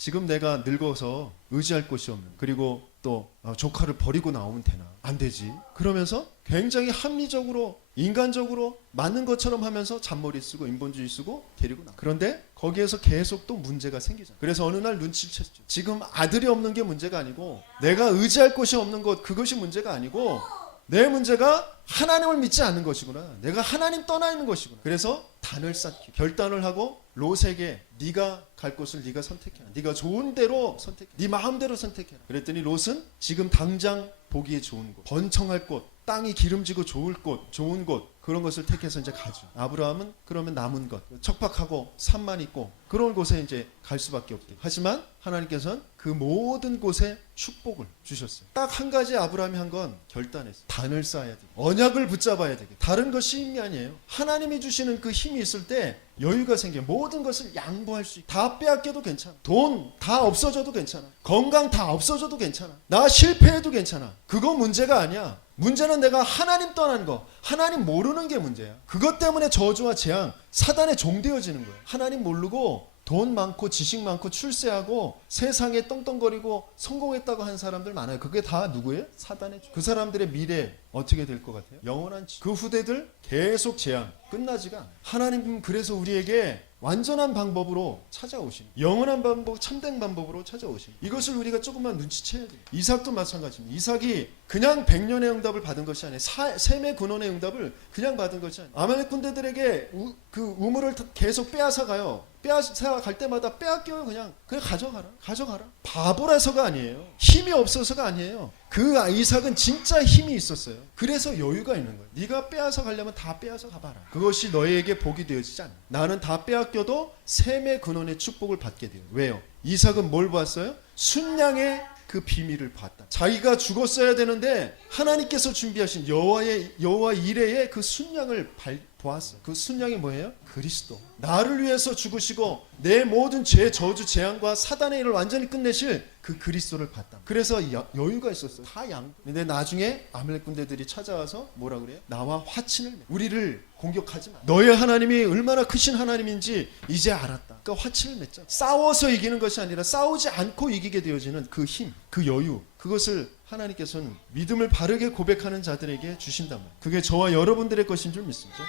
지금 내가 늙어서 의지할 곳이 없는, 그리고 또 조카를 버리고 나오면 되나? 안 되지. 그러면서 굉장히 합리적으로 인간적으로 맞는 것처럼 하면서 잔머리 쓰고 인본주의 쓰고 데리고 나와. 그런데 거기에서 계속 또 문제가 생기잖아. 그래서 어느 날 눈치챘죠. 지금 아들이 없는 게 문제가 아니고 내가 의지할 곳이 없는 것, 그것이 문제가 아니고 내 문제가 하나님을 믿지 않는 것이구나. 내가 하나님 떠나 있는 것이구나. 그래서 단을 쌓기, 결단을 하고 롯에게 네가 갈 곳을 네가 선택해라. 네가 좋은 대로 선택해. 네 마음대로 선택해라. 그랬더니 롯은 지금 당장 보기에 좋은 곳, 번창할 곳, 땅이 기름지고 좋을 곳, 좋은 곳, 그런 것을 택해서 이제 가죠. 아브라함은 그러면 남은 것, 척박하고 산만 있고 그런 곳에 이제 갈 수밖에 없대요. 하지만 하나님께서는 그 모든 곳에 축복을 주셨어요. 딱 한 가지 아브라함이 한 건 결단했어요. 단을 쌓아야 돼. 언약을 붙잡아야 되겠다. 다른 것이 힘이 아니에요. 하나님이 주시는 그 힘이 있을 때 여유가 생겨요. 모든 것을 양보할 수 있고, 다 빼앗겨도 괜찮아. 돈 다 없어져도 괜찮아. 건강 다 없어져도 괜찮아. 나 실패해도 괜찮아. 그거 문제가 아니야. 문제는 내가 하나님 떠난 거, 하나님 모르는 게 문제야. 그것 때문에 저주와 재앙, 사단에 종되어지는 거야. 하나님 모르고 돈 많고 지식 많고 출세하고 세상에 떵떵거리고 성공했다고 하는 사람들 많아요. 그게 다 누구예요? 사단의 주. 그 사람들의 미래 어떻게 될 것 같아요? 영원한 지. 그 후대들 계속 재앙 끝나지가 않아요. 하나님은 그래서 우리에게 완전한 방법으로 찾아오신, 영원한 방법, 참된 방법으로 오신, 이것을 우리가 조금만 눈치채야 돼요. 이삭도 마찬가지입니다. 이삭이 그냥 100년의 응답을 받은 것이 아니에요. 셈의 근원의 응답을 그냥 받은 것이 아니에요. 아말렉 군대들에게 그 우물을 계속 빼앗아 가요. 빼앗아 갈 때마다 빼앗겨요. 그냥 가져가라. 바보라서가 아니에요. 힘이 없어서가 아니에요. 그 이삭은 진짜 힘이 있었어요. 그래서 여유가 있는 거예요. 네가 빼앗아 가려면 다 빼앗아 가봐라. 그것이 너에게 복이 되어지지 않아. 나는 다 빼앗겨도 셈의 근원의 축복을 받게 돼요. 왜요? 이삭은 뭘 봤어요? 순양의 그 비밀을 봤다. 자기가 죽었어야 되는데 하나님께서 준비하신 여호와 이레의 그 순양을 보았어. 그 순양이 뭐예요? 그리스도. 나를 위해서 죽으시고 내 모든 죄, 저주, 재앙과 사단의 일을 완전히 끝내실 그 그리스도를 봤다. 그래서 여유가 있었어요. 다 양. 근데 나중에 아말렉 군대들이 찾아와서 뭐라 그래요? 나와 화친을 맺어. 우리를 공격하지 마. 너의 하나님이 얼마나 크신 하나님인지 이제 알았다. 그러니까 화친을 맺자. 싸워서 이기는 것이 아니라 싸우지 않고 이기게 되어지는 그 힘, 그 여유, 그것을 하나님께서는 믿음을 바르게 고백하는 자들에게 주신단 말이에요. 그게 저와 여러분들의 것인 줄 믿습니다.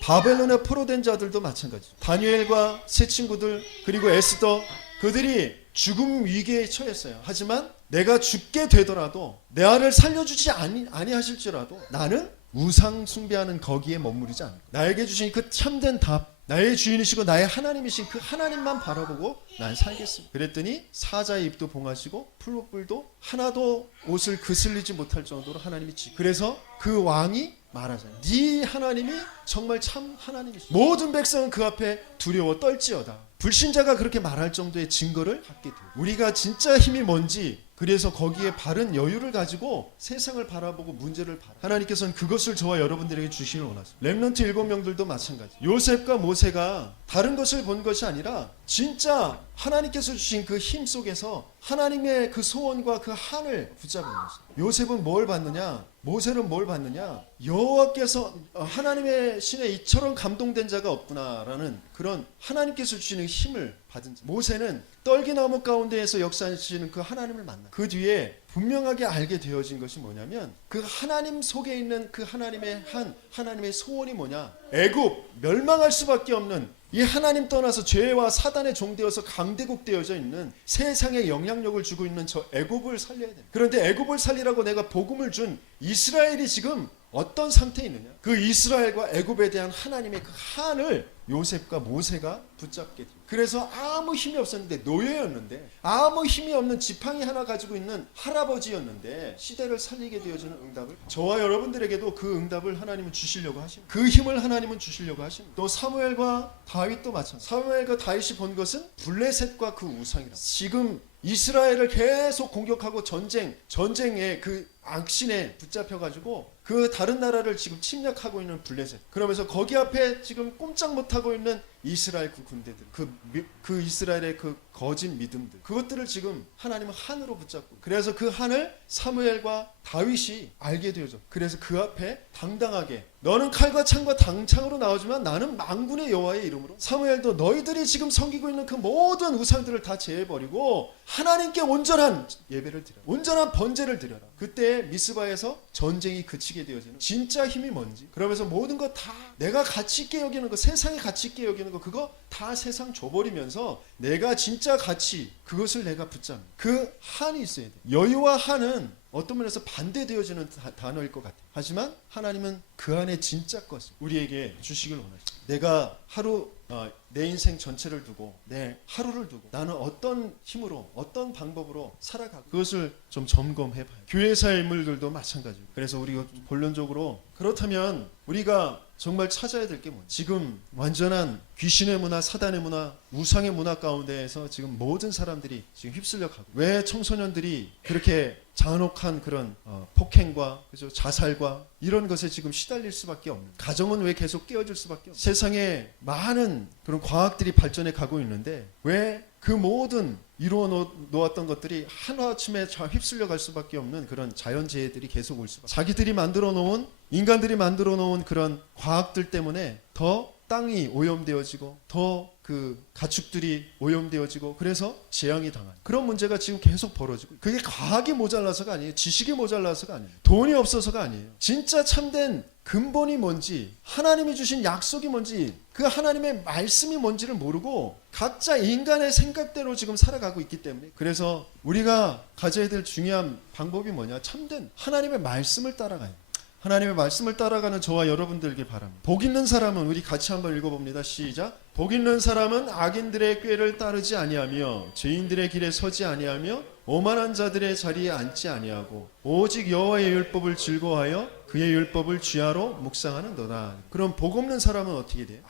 바벨론에 포로된 자들도 마찬가지죠. 다니엘과 세 친구들, 그리고 에스더, 그들이 죽음 위기에 처했어요. 하지만 내가 죽게 되더라도 내 아를 살려주지 아니하실지라도 나는 우상 숭배하는 거기에 머무르지 않을 거야. 나에게 주신 그 참된 답, 나의 주인이시고 나의 하나님이신 그 하나님만 바라보고 난 살겠습니다. 그랬더니 사자의 입도 봉하시고 풀무불도 하나도 옷을 그슬리지 못할 정도로 하나님이 그래서 그 왕이 말하잖아요. 네 하나님이 정말 참 하나님이시다. 모든 백성은 그 앞에 두려워 떨지어다. 불신자가 그렇게 말할 정도의 증거를 갖게 돼요. 우리가 진짜 힘이 뭔지, 그래서 거기에 바른 여유를 가지고 세상을 바라보고 문제를 하나님께서는 그것을 저와 여러분들에게 주시길 원하십니다. 렘넌트 7명들도 마찬가지. 요셉과 모세가 다른 것을 본 것이 아니라 진짜 하나님께서 주신 그 힘 속에서 하나님의 그 소원과 그 한을 붙잡은 것이죠. 요셉은 뭘 받느냐? 모세는 뭘 받느냐? 여호와께서 하나님의 신에 이처럼 감동된 자가 없구나라는 그런 하나님께서 주시는 힘을 받은 자. 모세는 떨기나무 가운데에서 역사하시는 그 하나님을 만나. 그 뒤에 분명하게 알게 되어진 것이 뭐냐면 그 하나님 속에 있는 그 하나님의 소원이 뭐냐? 애굽 멸망할 수밖에 없는 이 하나님 떠나서 죄와 사단의 종되어서 강대국 되어져 있는 세상에 영향력을 주고 있는 저 애굽을 살려야 돼. 그런데 애굽을 살리라고 내가 복음을 준 이스라엘이 지금 어떤 상태에 있느냐? 그 이스라엘과 애굽에 대한 하나님의 그 한을 요셉과 모세가 붙잡게 돼요. 그래서 아무 힘이 없었는데, 노예였는데, 아무 힘이 없는 지팡이 하나 가지고 있는 할아버지였는데 시대를 살리게 되어지는 응답을, 저와 여러분들에게도 그 응답을 하나님은 주시려고 하십니다. 그 힘을 하나님은 주시려고 하십니다. 또 사무엘과 다윗도 마찬가지. 사무엘과 다윗이 본 것은 블레셋과 그 우상이라. 지금 이스라엘을 계속 공격하고 전쟁의 그 악신에 붙잡혀가지고 그 다른 나라를 지금 침략하고 있는 블레셋. 그러면서 거기 앞에 지금 꼼짝 못하고 있는 이스라엘 그 군대들, 그 이스라엘의 그 거짓 믿음들, 그것들을 지금 하나님은 한으로 붙잡고, 그래서 그 한을 사무엘과 다윗이 알게 되어져. 그래서 그 앞에 당당하게, 너는 칼과 창과 당창으로 나오지만 나는 만군의 여호와의 이름으로. 사무엘도 너희들이 지금 섬기고 있는 그 모든 우상들을 다 제해버리고 하나님께 온전한 예배를 드려라, 온전한 번제를 드려라. 그때 미스바에서 전쟁이 그치게 되어지는 진짜 힘이 뭔지, 그러면서 모든 거 다 내가 가치 있게 여기는 거, 세상에 가치 있게 여기는 거, 그거 다 세상 줘버리면서 내가 진짜 가치, 그것을 내가 붙잡는 그 한이 있어야 돼. 여유와 한은 어떤 면에서 반대되어지는 단어일 것 같아요. 하지만 하나님은 그 안에 진짜 것을 우리에게 주시길 원하십니다. 내가 하루 내 인생 전체를 두고, 내 하루를 두고 나는 어떤 힘으로, 어떤 방법으로 살아가고, 그것을 좀 점검해봐요. 교회사의 인물들도 마찬가지고. 그래서 우리가 본론적으로, 그렇다면 우리가 정말 찾아야 될 게 뭐지? 지금 완전한 귀신의 문화, 사단의 문화, 우상의 문화 가운데에서 지금 모든 사람들이 지금 휩쓸려 가고, 왜 청소년들이 그렇게 잔혹한 그런 폭행과, 그죠, 자살과 이런 것에 지금 시달릴 수밖에 없는, 가정은 왜 계속 깨어질 수밖에 없는, 세상에 많은 그런 과학들이 발전해 가고 있는데 왜 그 모든 이루어 놓았던 것들이 하루아침에 휩쓸려 갈 수밖에 없는 그런 자연재해들이 계속 올 수밖에, 자기들이 만들어 놓은, 인간들이 만들어 놓은 그런 과학들 때문에 더 땅이 오염되어지고, 더 그 가축들이 오염되어지고, 그래서 재앙이 당하는 그런 문제가 지금 계속 벌어지고, 그게 과학이 모자라서가 아니에요. 지식이 모자라서가 아니에요. 돈이 없어서가 아니에요. 진짜 참된 근본이 뭔지, 하나님이 주신 약속이 뭔지, 그 하나님의 말씀이 뭔지를 모르고 각자 인간의 생각대로 지금 살아가고 있기 때문에, 그래서 우리가 가져야 될 중요한 방법이 뭐냐? 참된 하나님의 말씀을 따라가요. 하나님의 말씀을 따라가는 저와 여러분들길 바랍니다. 복 있는 사람은, 우리 같이 한번 읽어봅니다. 시작. 복 있는 사람은 악인들의 꾀를 따르지 아니하며 죄인들의 길에 서지 아니하며 오만한 자들의 자리에 앉지 아니하고 오직 여호와의 율법을 즐거워하여 그의 율법을 쥐하로 묵상하는 너다. 그럼 복 없는 사람은 어떻게 돼요?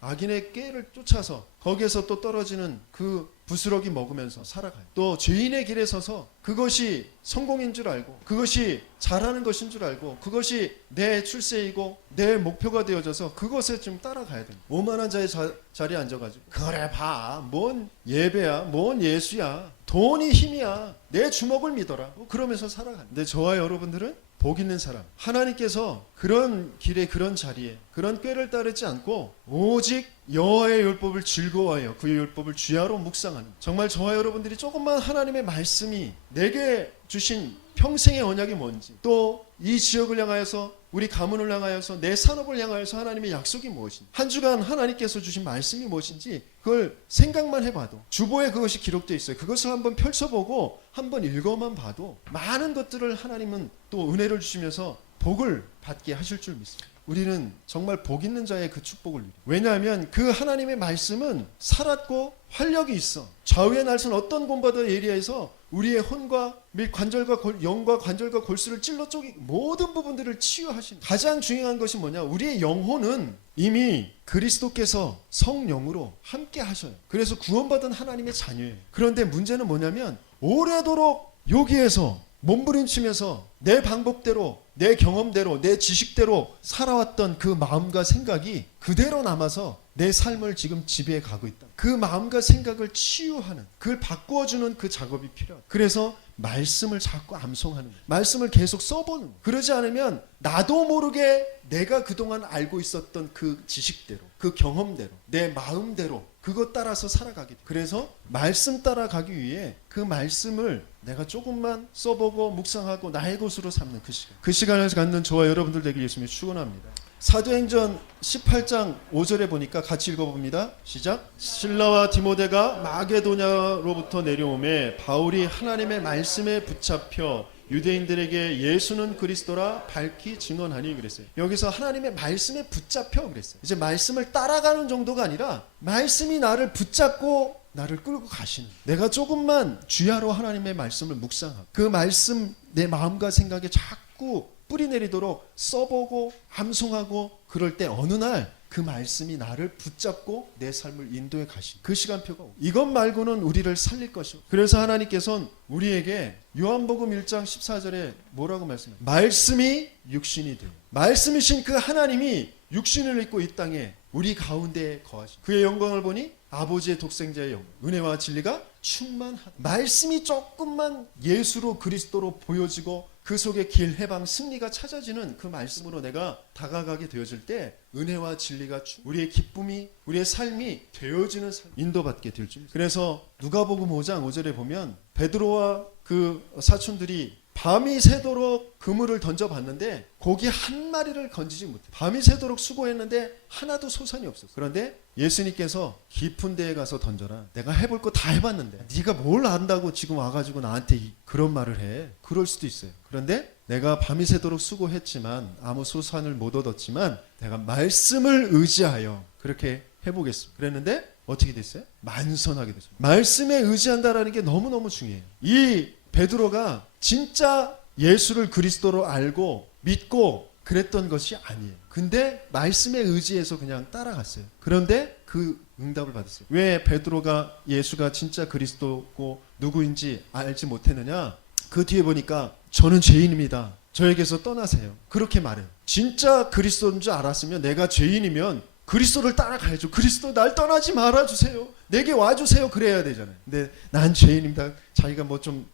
악인의 꾀를 쫓아서 거기에서 또 떨어지는 그 부스러기 먹으면서 살아가요. 또 죄인의 길에 서서 그것이 성공인 줄 알고, 그것이 잘하는 것인 줄 알고, 그것이 내 출세이고 내 목표가 되어져서 그것에 좀 따라가야 됩니다. 오만한 자의 자리에 앉아가지고, 그래 봐, 뭔 예배야, 뭔 예수야, 돈이 힘이야, 내 주먹을 믿어라, 그러면서 살아가는데, 저와 여러분들은 복 있는 사람, 하나님께서 그런 길에, 그런 자리에, 그런 꾀를 따르지 않고 오직 여호와의 율법을 즐거워하여 그의 율법을 쥐하로 묵상하는, 정말 저와 여러분들이 조금만 하나님의 말씀이 내게 주신 평생의 언약이 뭔지, 또 이 지역을 향하여서, 우리 가문을 향하여서, 내 산업을 향하여서 하나님의 약속이 무엇인지, 한 주간 하나님께서 주신 말씀이 무엇인지 그걸 생각만 해봐도, 주보에 그것이 기록되어 있어요. 그것을 한번 펼쳐보고 한번 읽어만 봐도 많은 것들을 하나님은 또 은혜를 주시면서 복을 받게 하실 줄 믿습니다. 우리는 정말 복 있는 자의 그 축복을 누려요. 왜냐하면 그 하나님의 말씀은 살았고 활력이 있어. 좌우의 날선 어떤 곰보다 예리해서 우리의 혼과 및 관절과 영과 관절과 골수를 찔러 쪼개 모든 부분들을 치유하시는, 가장 중요한 것이 뭐냐? 우리의 영혼은 이미 그리스도께서 성령으로 함께 하셔요. 그래서 구원받은 하나님의 자녀예요. 그런데 문제는 뭐냐면 오래도록 여기에서 몸부림치면서 내 방법대로, 내 경험대로, 내 지식대로 살아왔던 그 마음과 생각이 그대로 남아서 내 삶을 지금 지배해 가고 있다. 그 마음과 생각을 치유하는, 그걸 바꾸어주는 그 작업이 필요하다. 그래서 말씀을 자꾸 암송하는 거예요. 말씀을 계속 써보는 거예요. 그러지 않으면 나도 모르게 내가 그동안 알고 있었던 그 지식대로, 그 경험대로, 내 마음대로 그것 따라서 살아가게 돼요. 그래서 말씀 따라가기 위해 그 말씀을 내가 조금만 써보고 묵상하고 나의 것으로 삼는 그 시간을 갖는 저와 여러분들 되길 예수님이 축원합니다. 사도행전 18장 5절에 보니까 같이 읽어봅니다. 시작. 실라와 디모데가 마게도냐로부터 내려오매 바울이 하나님의 말씀에 붙잡혀 유대인들에게 예수는 그리스도라 밝히 증언하니 그랬어요. 여기서 하나님의 말씀에 붙잡혀 그랬어요. 이제 말씀을 따라가는 정도가 아니라 말씀이 나를 붙잡고 나를 끌고 가시는, 내가 조금만 주야로 하나님의 말씀을 묵상하고 그 말씀 내 마음과 생각에 자꾸 뿌리 내리도록 써보고 암송하고, 그럴 때 어느 날 그 말씀이 나를 붙잡고 내 삶을 인도해 가시는 그 시간표가 오고, 이것 말고는 우리를 살릴 것이고, 그래서 하나님께서는 우리에게 요한복음 1장 14절에 뭐라고 말씀해요? 말씀이 육신이 되어, 말씀이신 그 하나님이 육신을 입고 이 땅에 우리 가운데 거하신 그의 영광을 보니 아버지의 독생자의 영광, 은혜와 진리가 충만하다. 말씀이 조금만 예수로 그리스도로 보여지고 그 속에 길, 해방, 승리가 찾아지는 그 말씀으로 내가 다가가게 되어질 때 은혜와 진리가 우리의 기쁨이, 우리의 삶이 되어지는 삶, 인도받게 될 줄. 그래서 누가복음 5장 5절에 보면 베드로와 그 사촌들이 밤이 새도록 그물을 던져봤는데 고기 한 마리를 건지지 못해. 밤이 새도록 수고했는데 하나도 소산이 없었어. 그런데 예수님께서 깊은 데에 가서 던져라. 내가 해볼 거 다 해봤는데 네가 뭘 안다고 지금 와가지고 나한테 그런 말을 해. 그럴 수도 있어요. 그런데 내가 밤이 새도록 수고했지만 아무 소산을 못 얻었지만 내가 말씀을 의지하여 그렇게 해보겠습니다. 그랬는데 어떻게 됐어요? 만선하게 됐어요. 말씀에 의지한다라는 게 너무너무 중요해요. 이 베드로가 진짜 예수를 그리스도로 알고 믿고 그랬던 것이 아니에요. 근데 말씀에 의지해서 그냥 따라갔어요. 그런데 그 응답을 받았어요. 왜 베드로가 예수가 진짜 그리스도고 누구인지 알지 못했느냐? 그 뒤에 보니까 저는 죄인입니다. 저에게서 떠나세요. 그렇게 말해요. 진짜 그리스도인 줄 알았으면 내가 죄인이면 그리스도를 따라가야죠. 그리스도 날 떠나지 말아주세요. 내게 와주세요. 그래야 되잖아요. 근데 난 죄인입니다. 자기가 좀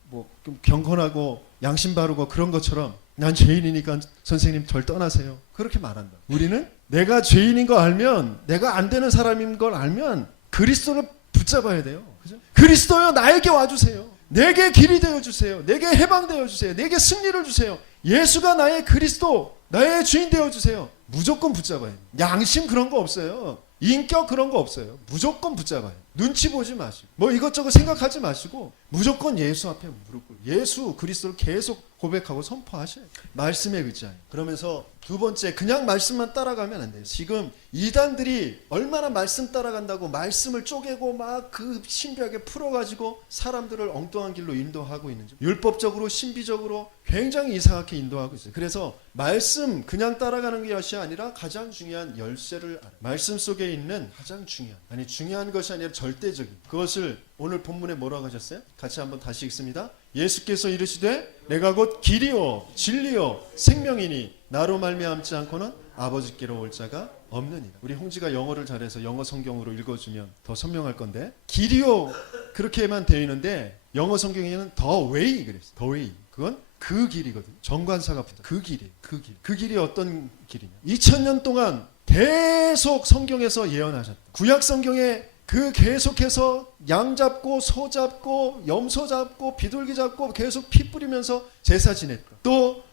경건하고 양심 바르고 그런 것처럼 난 죄인이니까 선생님 절 떠나세요. 그렇게 말한다. 우리는 내가 죄인인 거 알면, 내가 안 되는 사람인 걸 알면 그리스도를 붙잡아야 돼요. 그죠? 그리스도요, 나에게 와주세요. 내게 길이 되어주세요. 내게 해방 되어주세요. 내게 승리를 주세요. 예수가 나의 그리스도, 나의 주인 되어주세요. 무조건 붙잡아야 돼요. 양심 그런 거 없어요. 인격 그런 거 없어요. 무조건 붙잡아요. 눈치 보지 마시고 이것저것 생각하지 마시고 무조건 예수 앞에 무릎 꿇고 예수 그리스도를 계속 고백하고 선포하셔요. 말씀에 의지하여. 그러면서 두 번째, 그냥 말씀만 따라가면 안 돼요. 지금 이단들이 얼마나 말씀 따라간다고 말씀을 쪼개고 막 그 신비하게 풀어가지고 사람들을 엉뚱한 길로 인도하고 있는지, 율법적으로 신비적으로 굉장히 이상하게 인도하고 있어요. 그래서 말씀 그냥 따라가는 것이 아니라 가장 중요한 열쇠를 알아요. 말씀 속에 있는 가장 중요한 것이 아니라 절대적인 그것을 오늘 본문에 뭐라고 하셨어요? 같이 한번 다시 읽습니다. 예수께서 이르시되 내가 곧 길이요 진리요 생명이니 나로 말미암지 않고는 아버지께로 올 자가 없느니라. 우리 홍지가 영어를 잘해서 영어 성경으로 읽어주면 더 선명할 건데, 길이요 그렇게만 되어 있는데 영어 성경에는 the way 그랬어요. the way. 그건 그 길이거든요. 정관사가 붙어. 그 길이. 그 길이 어떤 길이냐? 2000년 동안 계속 성경에서 예언하셨다. 구약 성경에 그 계속해서 양 잡고 소 잡고 염소 잡고 비둘기 잡고 계속 피 뿌리면서 제사 지냈다. 또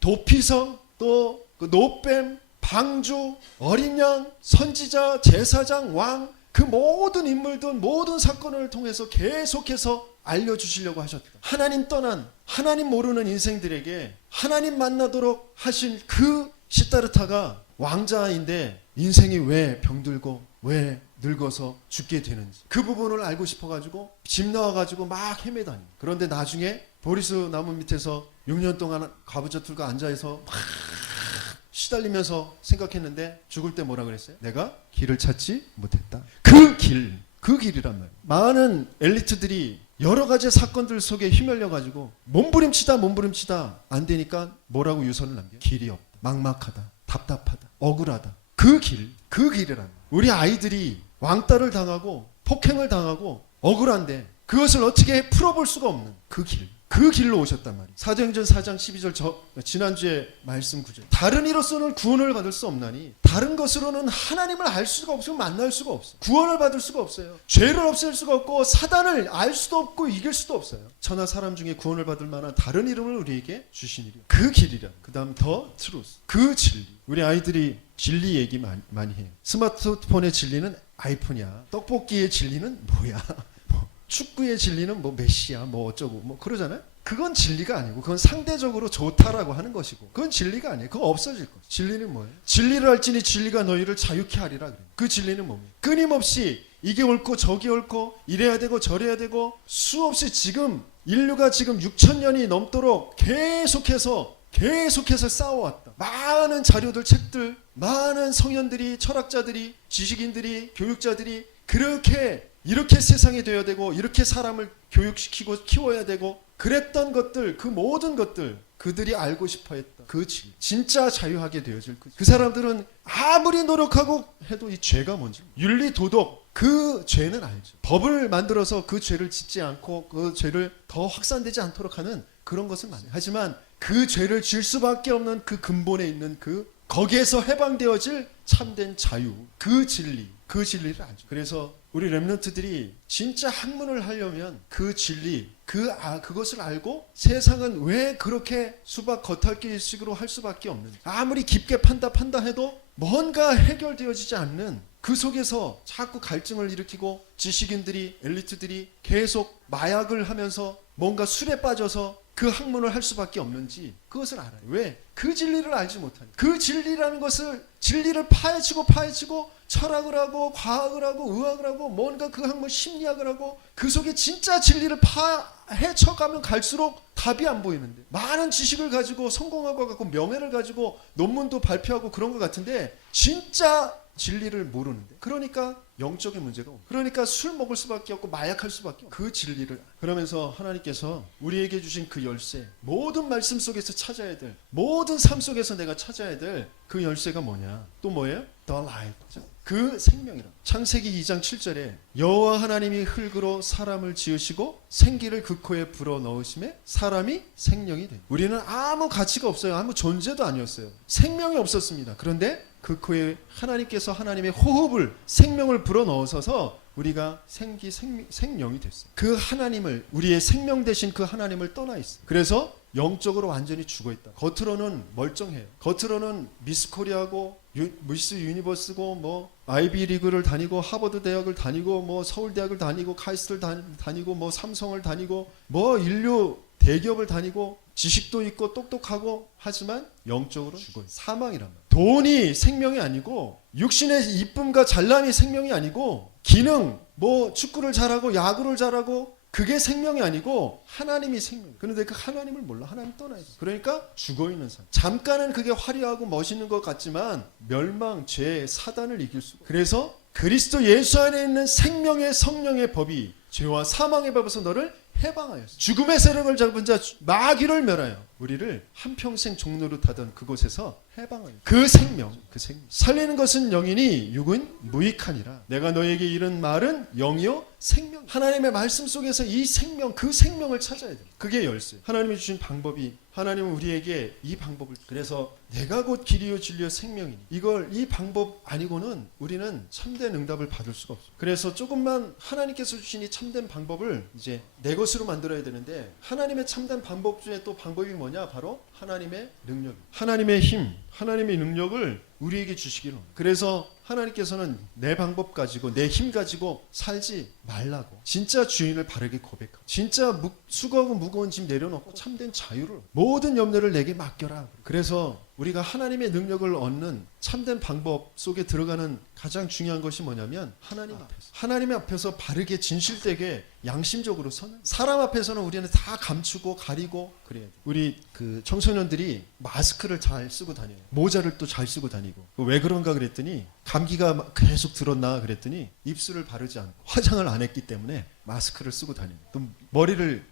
도피성, 또 그 노뱀, 방주, 어린 양, 선지자, 제사장, 왕, 그 모든 인물들, 모든 사건을 통해서 계속해서 알려주시려고 하셨다. 하나님 떠난, 하나님 모르는 인생들에게 하나님 만나도록 하신 그 시다르타가 왕자인데 인생이 왜 병들고 왜 늙어서 죽게 되는지 그 부분을 알고 싶어가지고 집 나와가지고 막 헤매다니. 그런데 나중에 보리수 나무 밑에서 6년 동안 가부좌툴과 앉아서 막 시달리면서 생각했는데 죽을 때 뭐라 그랬어요? 내가 길을 찾지 못했다. 그 길이란 말이에요. 많은 엘리트들이 여러 가지 사건들 속에 휘말려가지고 몸부림치다 안 되니까 뭐라고 유서를 남겨요? 길이 없다. 막막하다. 답답하다. 억울하다. 그 길이란. 우리 아이들이 왕따를 당하고 폭행을 당하고 억울한데 그것을 어떻게 풀어볼 수가 없는 그 길로 오셨단 말이에요. 사도행전 4장 12절 지난주에 말씀 구절. 다른 이로서는 구원을 받을 수 없나니 다른 것으로는 하나님을 알 수가 없고 만날 수가 없어요. 구원을 받을 수가 없어요. 죄를 없앨 수가 없고 사단을 알 수도 없고 이길 수도 없어요. 천하 사람 중에 구원을 받을 만한 다른 이름을 우리에게 주시니라. 그 길이라. 그 다음 더 트루스. 그 진리. 우리 아이들이 진리 얘기 많이 해요. 스마트폰의 진리는 아이폰이야. 떡볶이의 진리는 뭐야. 축구의 진리는 메시야 어쩌고 그러잖아요. 그건 진리가 아니고 그건 상대적으로 좋다라고 하는 것이고 그건 진리가 아니에요. 그거 없어질 거예요. 진리는 뭐예요? 진리를 알지니 진리가 너희를 자유케 하리라 그래요. 그 진리는 뭡니까? 끊임없이 이게 옳고 저게 옳고 이래야 되고 저래야 되고 수없이 지금 인류가 지금 6,000년이 넘도록 계속해서 싸워왔다. 많은 자료들, 책들, 많은 성현들이, 철학자들이, 지식인들이, 교육자들이 그렇게 이렇게 세상이 되어야 되고 이렇게 사람을 교육시키고 키워야 되고 그랬던 것들, 그 모든 것들 그들이 알고 싶어 했던 그 진짜 자유하게 되어질 거죠. 그 사람들은 아무리 노력하고 해도 이 죄가 뭔지, 윤리 도덕, 그 죄는 알죠. 법을 만들어서 그 죄를 짓지 않고 그 죄를 더 확산되지 않도록 하는 그런 것은 많아요. 하지만 그 죄를 질 수밖에 없는 그 근본에 있는 그 거기에서 해방되어질 참된 자유, 그 진리를 알죠. 그래서 우리 렘넌트들이 진짜 학문을 하려면 그 진리, 그것을 알고 세상은 왜 그렇게 수박 겉핥기식으로 할 수밖에 없는지, 아무리 깊게 판다 해도 뭔가 해결되어지지 않는 그 속에서 자꾸 갈증을 일으키고 지식인들이, 엘리트들이 계속 마약을 하면서 뭔가 술에 빠져서 그 학문을 할 수밖에 없는지 그것을 알아요. 왜? 그 진리를 알지 못하니까. 그 진리라는 것을, 진리를 파헤치고 철학을 하고 과학을 하고 의학을 하고 뭔가 그 학문 심리학을 하고 그 속에 진짜 진리를 파헤쳐가면 갈수록 답이 안 보이는데, 많은 지식을 가지고 성공하고 갖고 명예를 가지고 논문도 발표하고 그런 것 같은데 진짜 진리를 모르는데, 그러니까 영적인 문제가 옵니다. 그러니까 술 먹을 수밖에 없고 마약할 수밖에 없고 그 진리를. 그러면서 하나님께서 우리에게 주신 그 열쇠, 모든 말씀 속에서 찾아야 될, 모든 삶 속에서 내가 찾아야 될 그 열쇠가 뭐냐? 또 뭐예요? The life. 그 생명이라. 창세기 2장 7절에 여호와 하나님이 흙으로 사람을 지으시고 생기를 그 코에 불어 넣으심에 사람이 생명이 된. 우리는 아무 가치가 없어요. 아무 존재도 아니었어요. 생명이 없었습니다. 그런데 그 코에 하나님께서 하나님의 호흡을, 생명을 불어 넣으셔서 우리가 생명이 됐어요. 그 하나님을, 우리의 생명 되신 그 하나님을 떠나 있어요. 그래서 영적으로 완전히 죽어 있다. 겉으로는 멀쩡해요. 겉으로는 미스 코리아고 미스 유니버스고 뭐 아이비리그를 다니고 하버드 대학을 다니고 뭐 서울대학을 다니고 카이스트를 다니고 뭐 삼성을 다니고 뭐 인류 대기업을 다니고 지식도 있고 똑똑하고, 하지만 영적으로 죽어요. 사망이란 말. 돈이 생명이 아니고, 육신의 이쁨과 잘남이 생명이 아니고, 기능, 뭐 축구를 잘하고 야구를 잘하고 그게 생명이 아니고 하나님이 생명. 그런데 그 하나님을 몰라. 하나님 떠나야 돼. 그러니까 죽어있는 삶. 잠깐은 그게 화려하고 멋있는 것 같지만 멸망, 죄, 사단을 이길 수가. 그래서 그리스도 예수 안에 있는 생명의 성령의 법이 죄와 사망의 법에서 너를 해방하였어. 죽음의 세력을 잡은 자 마귀를 멸하여 우리를 한평생 종노릇하던 그곳에서 해방하였어. 그 생명. 살리는 것은 영이니 육은 무익하니라. 내가 너에게 이른 말은 영이요 생명. 하나님의 말씀 속에서 이 생명, 그 생명을 찾아야 돼. 그게 열쇠. 하나님이 주신 방법이, 하나님은 우리에게 이 방법을, 그래서 내가 곧 길이요 진리요 생명이니, 이 방법 아니고는 우리는 참된 응답을 받을 수가 없어. 그래서 조금만 하나님께서 주신 이 참된 방법을 이제 내 것으로 만들어야 되는데, 하나님의 참된 방법 중에 또 방법이 뭐냐? 바로 하나님의 능력, 하나님의 힘, 하나님의 능력을 우리에게 주시기로. 그래서 하나님께서는 내 방법 가지고, 내 힘 가지고 살지 말라고. 진짜 주인을 바르게 고백하고, 진짜 수고하고 무거운 짐 내려놓고 참된 자유를, 모든 염려를 내게 맡겨라. 그래서 우리가 하나님의 능력을 얻는 참된 방법 속에 들어가는 가장 중요한 것이 뭐냐면 하나님 앞에서 바르게 진실되게 양심적으로 서는. 사람 앞에서는 우리는 다 감추고 가리고 그래야 돼. 우리 그 청소년들이 마스크를 잘 쓰고 다녀요. 모자를 또 잘 쓰고 다니고. 왜 그런가 그랬더니, 감기가 계속 들었나 그랬더니 입술을 바르지 않고 화장을 안 했기 때문에 마스크를 쓰고 다니고, 또 머리를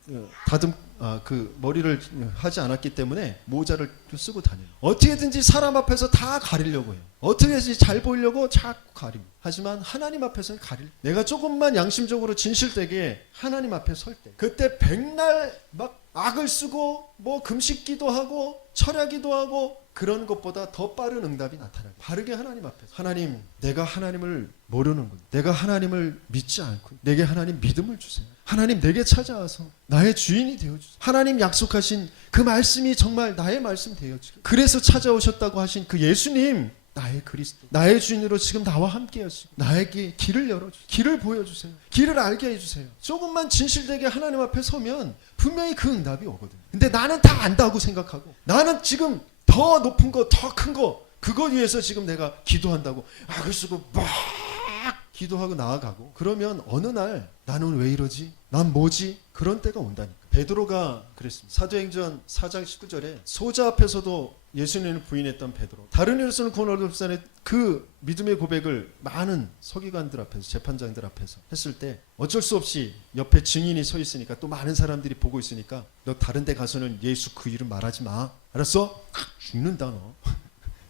머리를 하지 않았기 때문에 모자를 쓰고 다녀요. 어떻게든지 사람 앞에서 다 가리려고 해요. 어떻게든지 잘 보이려고 자꾸 가립니다. 하지만 하나님 앞에서는 내가 조금만 양심적으로 진실되게 하나님 앞에 설 때, 그때 백날 막 악을 쓰고 뭐 금식기도 하고 철야기도 하고 그런 것보다 더 빠른 응답이 나타나요. 바르게 하나님 앞에서, 하나님, 내가 하나님을 모르는군. 내가 하나님을 믿지 않고, 내게 하나님 믿음을 주세요. 하나님, 내게 찾아와서 나의 주인이 되어주세요. 하나님 약속하신 그 말씀이 정말 나의 말씀 되어주세요. 그래서 찾아오셨다고 하신 그 예수님, 나의 그리스도, 나의 주인으로 지금 나와 함께 하시고 나에게 길을 열어주세요. 길을 보여주세요. 길을 알게 해주세요. 조금만 진실되게 하나님 앞에 서면 분명히 그 응답이 오거든요. 근데 나는 다 안다고 생각하고, 나는 지금 더 높은 거, 더 큰 거, 그거 위해서 지금 내가 기도한다고 악을 쓰고 막 기도하고 나아가고, 그러면 어느 날 나는 왜 이러지? 난 뭐지? 그런 때가 온다니까. 베드로가 그랬습니다. 사도행전 4장 19절에 소자 앞에서도 예수님을 부인했던 베드로, 다른 이로서는 구원 얻을 수 없는 그 믿음의 고백을 많은 서기관들 앞에서, 재판장들 앞에서 했을 때 어쩔 수 없이 옆에 증인이 서 있으니까, 또 많은 사람들이 보고 있으니까 너 다른 데 가서는 예수 그 이름 말하지 마, 알았어? 죽는다 너.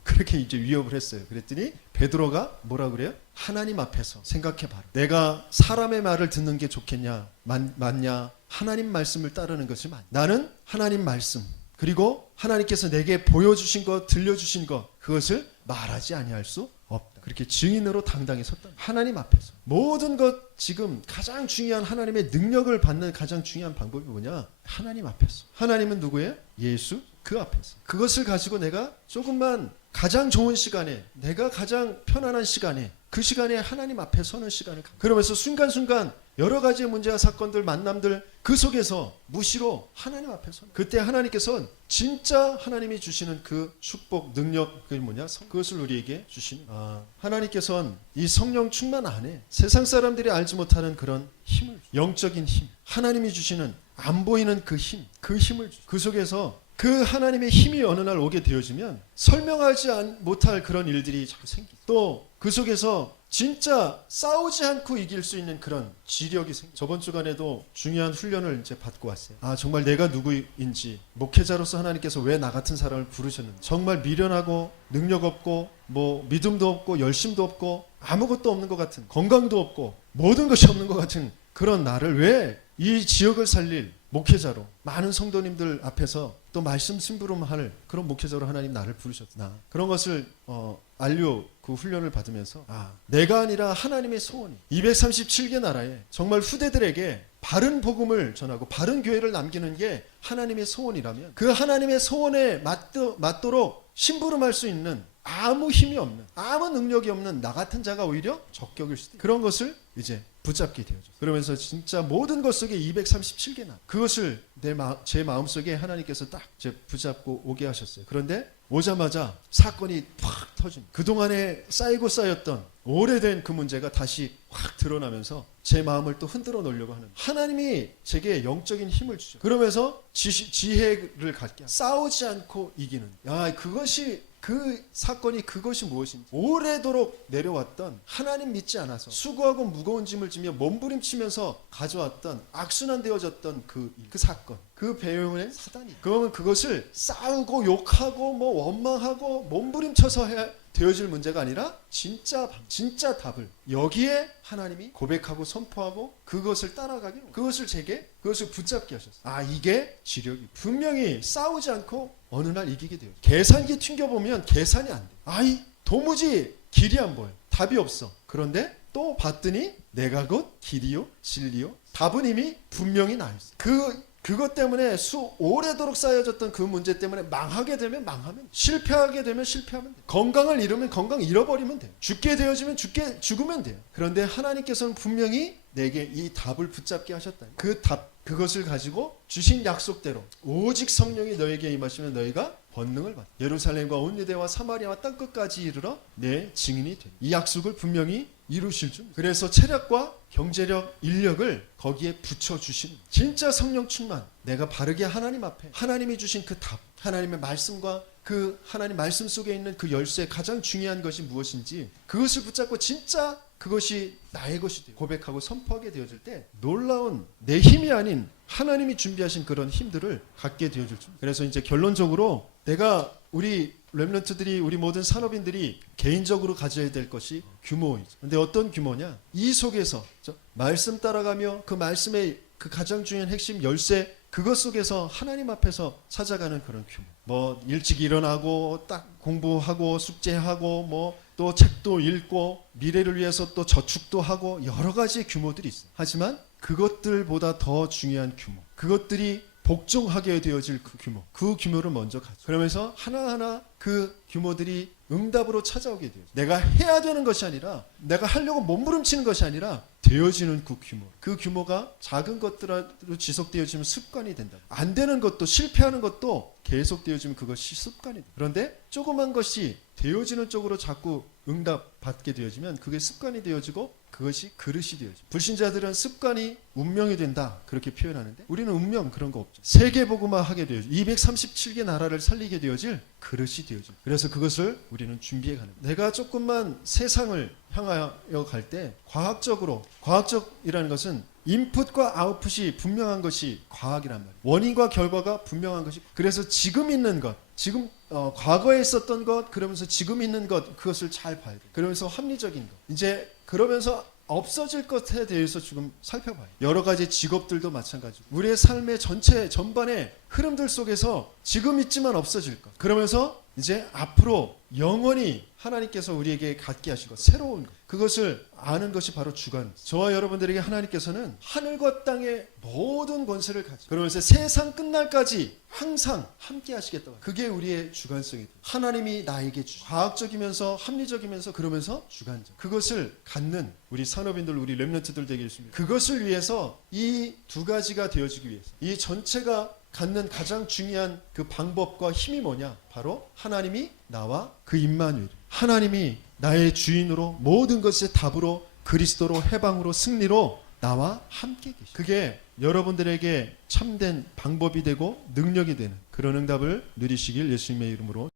그렇게 이제 위협을 했어요. 그랬더니 베드로가 뭐라 그래요? 하나님 앞에서 생각해봐라. 내가 사람의 말을 듣는 게 좋겠냐, 맞냐? 하나님 말씀을 따르는 것이 맞냐? 나는 하나님 말씀, 그리고 하나님께서 내게 보여주신 것, 들려주신 것, 그것을 말하지 아니할 수 없다. 그렇게 증인으로 당당히 섰다. 하나님 앞에서 모든 것, 지금 가장 중요한 하나님의 능력을 받는 가장 중요한 방법이 뭐냐? 하나님 앞에서. 하나님은 누구예요? 예수, 그 앞에서. 그것을 가지고 내가 조금만 가장 좋은 시간에, 내가 가장 편안한 시간에, 그 시간에 하나님 앞에 서는 시간을 그러면서 순간순간 여러 가지의 문제와 사건들, 만남들, 그 속에서 무시로 하나님 앞에 서는, 그때 하나님께서는 진짜 하나님이 주시는 그 축복, 능력, 그게 뭐냐? 그것을 우리에게 주시는, 하나님께서는 이 성령 충만 안에 세상 사람들이 알지 못하는 그런 힘을, 영적인 힘, 하나님이 주시는 안 보이는 그 힘, 그 힘을, 그 속에서 그 하나님의 힘이 어느 날 오게 되어지면 설명하지 못할 그런 일들이 자꾸 생기죠. 또 그 속에서 진짜 싸우지 않고 이길 수 있는 그런 지력이 생겨요. 저번 주간에도 중요한 훈련을 이제 받고 왔어요. 정말 내가 누구인지, 목회자로서 하나님께서 왜 나 같은 사람을 부르셨는지, 정말 미련하고 능력 없고 뭐 믿음도 없고 열심도 없고 아무것도 없는 것 같은, 건강도 없고 모든 것이 없는 것 같은 그런 나를 왜 이 지역을 살릴 목회자로, 많은 성도님들 앞에서 또 말씀 심부름할 그런 목회자로 하나님 나를 부르셨나, 그런 것을 그 훈련을 받으면서 내가 아니라 하나님의 소원이 237개 나라에 정말 후대들에게 바른 복음을 전하고 바른 교회를 남기는 게 하나님의 소원이라면, 그 하나님의 소원에 맞도록 심부름할 수 있는 아무 힘이 없는, 아무 능력이 없는 나 같은 자가 오히려 적격일 수도 있는 그런 것을 이제 붙잡게 되어져. 그러면서 진짜 모든 것 속에 237개 나, 그것을 제 마음속에 하나님께서 딱 이제 붙잡고 오게 하셨어요. 그런데 오자마자 사건이 팍 터집니다. 그동안에 쌓이고 쌓였던 오래된 그 문제가 다시 확 드러나면서 제 마음을 또 흔들어 놓으려고 하는, 하나님이 제게 영적인 힘을 주죠. 그러면서 지혜를 갖게 합니다. 싸우지 않고 이기는, 그 사건이 그것이 무엇인지, 오래도록 내려왔던, 하나님 믿지 않아서 수고하고 무거운 짐을 지며 몸부림치면서 가져왔던, 악순환되어졌던 그 사건, 그 배경에 사단이, 그러면 그것을 싸우고 욕하고 뭐 원망하고 몸부림쳐서 해야 되어질 문제가 아니라 진짜 답을 여기에 하나님이 고백하고 선포하고 그것을 따라가기, 그것을 붙잡게 하셨어요. 이게 지력이, 분명히 싸우지 않고 어느 날 이기게 돼요. 계산기 튕겨보면 계산이 안 돼. 도무지 길이 안 보여. 답이 없어. 그런데 또 봤더니 내가 곧 길이요 진리요, 답은 이미 분명히 나 있어. 그것 때문에 오래도록 쌓여졌던 그 문제 때문에 망하게 되면 망하면, 실패하게 되면 실패하면 돼. 건강을 잃으면 건강 잃어버리면 돼. 죽게 되어지면 죽으면 돼요. 그런데 하나님께서는 분명히 내게 이 답을 붙잡게 하셨다. 그 답, 그것을 가지고 주신 약속대로 오직 성령이 너에게 임하시면 너희가 권능을 받아 예루살렘과 온 유대와 사마리아와 땅끝까지 이르러 내 증인이 돼. 이 약속을 분명히 이루실 줄. 그래서 체력과 경제력, 인력을 거기에 붙여주시는, 진짜 성령 충만, 내가 바르게 하나님 앞에 하나님이 주신 그 답, 하나님의 말씀과 그 하나님 말씀 속에 있는 그 열쇠, 가장 중요한 것이 무엇인지 그것을 붙잡고 진짜 그것이 나의 것이 되고 고백하고 선포하게 되어질 때 놀라운, 내 힘이 아닌 하나님이 준비하신 그런 힘들을 갖게 되어질 줄. 그래서 이제 결론적으로 우리 렘넌트들이, 우리 모든 산업인들이 개인적으로 가져야 될 것이 규모이죠. 근데 어떤 규모냐? 이 속에서 말씀 따라가며 그 말씀의 그 가장 중요한 핵심 열쇠, 그것 속에서 하나님 앞에서 찾아가는 그런 규모. 뭐 일찍 일어나고 딱 공부하고 숙제하고 뭐 또 책도 읽고 미래를 위해서 또 저축도 하고 여러 가지 규모들이 있어요. 하지만 그것들보다 더 중요한 규모, 그것들이 복종하게 되어질 그 규모를 먼저 가져. 그러면서 하나하나 그 규모들이 응답으로 찾아오게 돼요. 내가 해야 되는 것이 아니라, 내가 하려고 몸부림치는 것이 아니라 되어지는 그 규모. 그 규모가 작은 것들로 지속되어지면 습관이 된다. 안 되는 것도, 실패하는 것도 계속되어지면 그것이 습관이 된다. 그런데 조그만 것이 되어지는 쪽으로 자꾸 응답 받게 되어지면 그게 습관이 되어지고 그것이 그릇이 되어지. 불신자들은 습관이 운명이 된다 그렇게 표현하는데 우리는 운명 그런 거 없죠. 세계복음화 하게 되어질 237개 나라를 살리게 되어질 그릇이 되어질. 그래서 그것을 우리는 준비해 가는 거예요. 내가 조금만 세상을 향하여 갈 때 과학적이라는 것은 인풋과 아웃풋이 분명한 것이 과학이란 말이에요. 원인과 결과가 분명한 것이. 그래서 지금 있는 것, 지금 과거에 있었던 것, 그러면서 지금 있는 것, 그것을 잘 봐야 돼요. 그러면서 합리적인 것. 이제 그러면서 없어질 것에 대해서 지금 살펴봐요. 여러 가지 직업들도 마찬가지고 우리의 삶의 전반의 흐름들 속에서 지금 있지만 없어질 것. 그러면서 이제 앞으로 영원히 하나님께서 우리에게 갖게 하신 것, 새로운 것, 그것을 아는 것이 바로 주관. 저와 여러분들에게 하나님께서는 하늘과 땅의 모든 권세를 가지고 그러면서 세상 끝날까지 항상 함께 하시겠다. 그게 우리의 주관성이 돼요. 하나님이 나에게 과학적이면서 합리적이면서 그러면서 주관적. 그것을 갖는 우리 산업인들, 우리 렘넌트들 되게 있습니다. 그것을 위해서 이 두 가지가 되어지기 위해서 이 전체가 갖는 가장 중요한 그 방법과 힘이 뭐냐? 바로 하나님이 나와 그 임마누엘, 하나님이 나의 주인으로 모든 것의 답으로 그리스도로 해방으로 승리로 나와 함께 계시. 그게 여러분들에게 참된 방법이 되고 능력이 되는 그런 응답을 누리시길 예수님의 이름으로